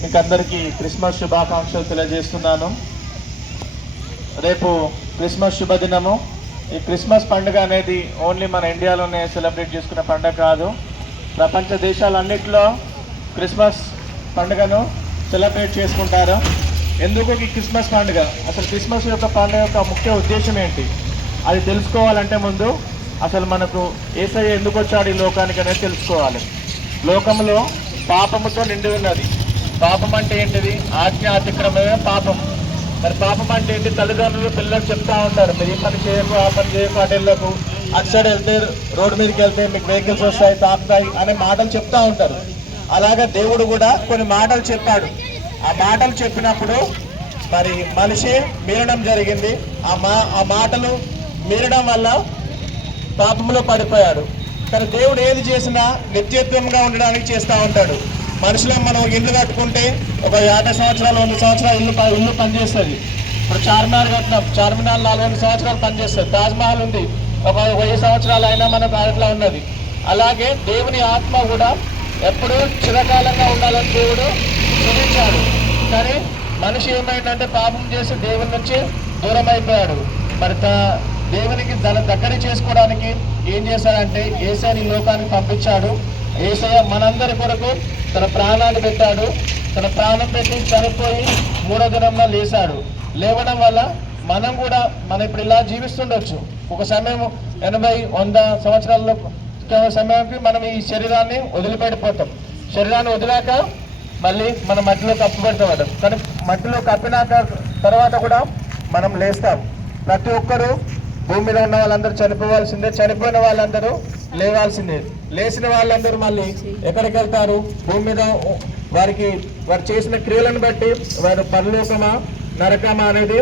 మీకు అందరికీ క్రిస్మస్ శుభాకాంక్షలు తెలియజేస్తున్నాను. రేపు క్రిస్మస్ శుభదినము. ఈ క్రిస్మస్ పండుగ అనేది ఓన్లీ మన ఇండియాలోనే సెలబ్రేట్ చేసుకునే పండుగ కాదు. ప్రపంచ దేశాలన్నింటిలో క్రిస్మస్ పండుగను సెలబ్రేట్ చేసుకుంటారు. ఎందుకు ఈ క్రిస్మస్ పండుగ, అసలు క్రిస్మస్ యొక్క పండుగ యొక్క ముఖ్య ఉద్దేశం ఏంటి, అది తెలుసుకోవాలంటే ముందు అసలు మనకు యేసయ్య ఎందుకు వచ్చాడు ఈ లోకానికి అనేది తెలుసుకోవాలి. లోకంలో పాపముతో నిండి ఉన్నది. పాపం అంటే ఏంటిది? ఆజ్ఞ అతిక్రమమే పాపం. మరి పాపం అంటే ఏంటి? తల్లిదండ్రులు పిల్లలకు చెప్తా ఉంటారు, మీరు ఈ పని చేయకు, ఆ పని చేయకు, అటెళ్ళకు, అటు సైడ్ వెళ్తే రోడ్డు మీదకి వెళ్తే మీకు వెహికల్స్ వస్తాయి, తాకుతాయి అనే మాటలు చెప్తా ఉంటారు. అలాగే దేవుడు కూడా కొన్ని మాటలు చెప్పాడు. ఆ మాటలు చెప్పినప్పుడు మరి మనిషి మీరడం జరిగింది. ఆ మాటలు మీరడం వల్ల పాపంలో పడిపోయాడు. కానీ దేవుడు ఏది చేసినా నిత్యత్వంగా ఉండడానికి చేస్తూ ఉంటాడు. మనుషులు మనం ఇల్లు కట్టుకుంటే ఒక 50 సంవత్సరాలు 100 సంవత్సరాలు ఇల్లు పనిచేస్తుంది. ఇప్పుడు చార్మినార్ కట్టినాం, చార్మినార్ 400 సంవత్సరాలు పనిచేస్తుంది. తాజ్మహల్ ఉంది, ఒక 1000 సంవత్సరాలు అయినా మనకు అట్లా ఉన్నది. అలాగే దేవుని ఆత్మ కూడా ఎప్పుడూ చిరకాలంగా ఉండాలని దేవుడు చూపించాడు. కానీ మనిషి ఏమైందంటే పాపం చేసి దేవుని నుంచి దూరం అయిపోయాడు. మరి దేవునికి తన దగ్గర చేసుకోవడానికి ఏం చేశాడంటే యేసయ్యని ఈ లోకానికి పంపించాడు. యేసయ్య మనందరి కొరకు తన ప్రాణాన్ని పెట్టాడు. తన ప్రాణం పెట్టి చనిపోయి 3వ దినంలో లేచాడు. లేవడం వల్ల మనం కూడా ఇప్పుడు ఇలా జీవిస్తుండొచ్చు. ఒక సమయం 80-100 సంవత్సరాల్లో సమయానికి మనం ఈ శరీరాన్ని వదిలిపెట్టిపోతాం. శరీరాన్ని వదిలాక మళ్ళీ మనం మట్టిలో కప్పబెడతాం. కానీ మట్టిలో కప్పినాక తర్వాత కూడా మనం లేస్తాం. ప్రతి ఒక్కరూ భూమి మీద ఉన్న వాళ్ళందరూ చనిపోవాల్సిందే, చనిపోయిన వాళ్ళందరూ లేవాల్సిందే. లేచిన వాళ్ళందరూ మళ్ళీ ఎక్కడికి వెళ్తారు? భూమి మీద వారు చేసిన క్రియలను బట్టి వారు పరలోకమా నరకమా అనేది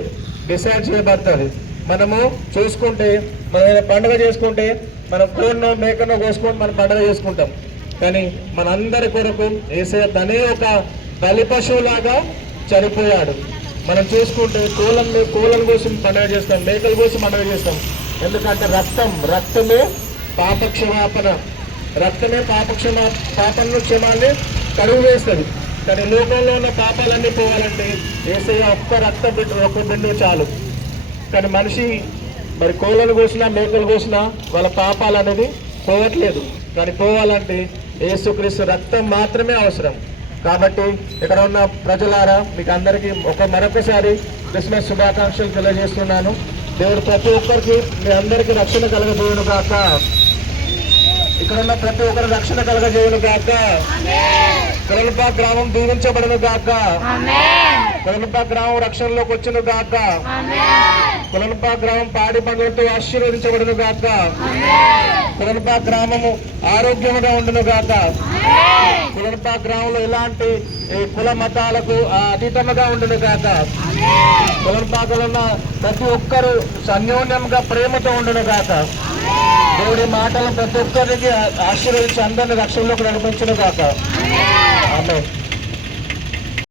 డిసైడ్ చేయబడుతుంది. మనము చూసుకుంటే మనం పండుగ చేసుకుంటే మనం కోడినో మేకనో కోసుకొని మనం పండుగ చేసుకుంటాం. కానీ మనందరి కొరకు యేసయ్య తనే ఒక బలి పశువులాగా చనిపోయాడు. మనం చూసుకుంటే కోళ్ళను కోసం పండుగ చేస్తాం, మేకల కోసం పండుగ చేస్తాం. ఎందుకంటే రక్తమే పాపక్షమాపణ, రక్తమే పాపంలో క్షమాన్ని కడుగు వేస్తుంది. కానీ లోకంలో ఉన్న పాపాలన్నీ పోవాలంటే యేసయ్య ఒక్క బిందు చాలు. కానీ మనిషి మరి కోళ్ళను కోసినా మేకలు కోసినా వాళ్ళ పాపాలు అనేది పోవట్లేదు. కానీ పోవాలంటే యేసుక్రీస్తు రక్తం మాత్రమే అవసరం. కాబట్టి ఇక్కడ ఉన్న ప్రజలారా మీకు అందరికీ మరొకసారి క్రిస్మస్ శుభాకాంక్షలు తెలియజేస్తున్నాను. దేవుడు ప్రతి ఒక్కరికి మీ అందరికీ రక్షణ కలగజేయును గాక. ఇక్కడ ఉన్న ప్రతి ఒక్కరు రక్షణ కలగజేయును గాక. కొలనుపాక గ్రామం దీవించబడును గాక. కొలనుపాక గ్రామం రక్షణలోకి వచ్చును గాక. కొలనుపాక గ్రామం పాడి పండుగలతో ఆశీర్వదించబడును గాక. కొలనుపాక గ్రామము ఆరోగ్యముగా ఉండును గాక. కొలనుపాక గ్రామంలో ఎలాంటి కుల మతాలకు అతీతంగా ఉండును గాక. కొలనుపాకలో ఉన్న ప్రతి ఒక్కరు అన్యోన్యంగా ప్రేమతో ఉండును గాక. దేవుడి మాటలను ప్రతి ఒక్కరికి ఆశీర్వదించి అందరిని రక్షణలోకి నడిపించును గాక. ఆమేన్.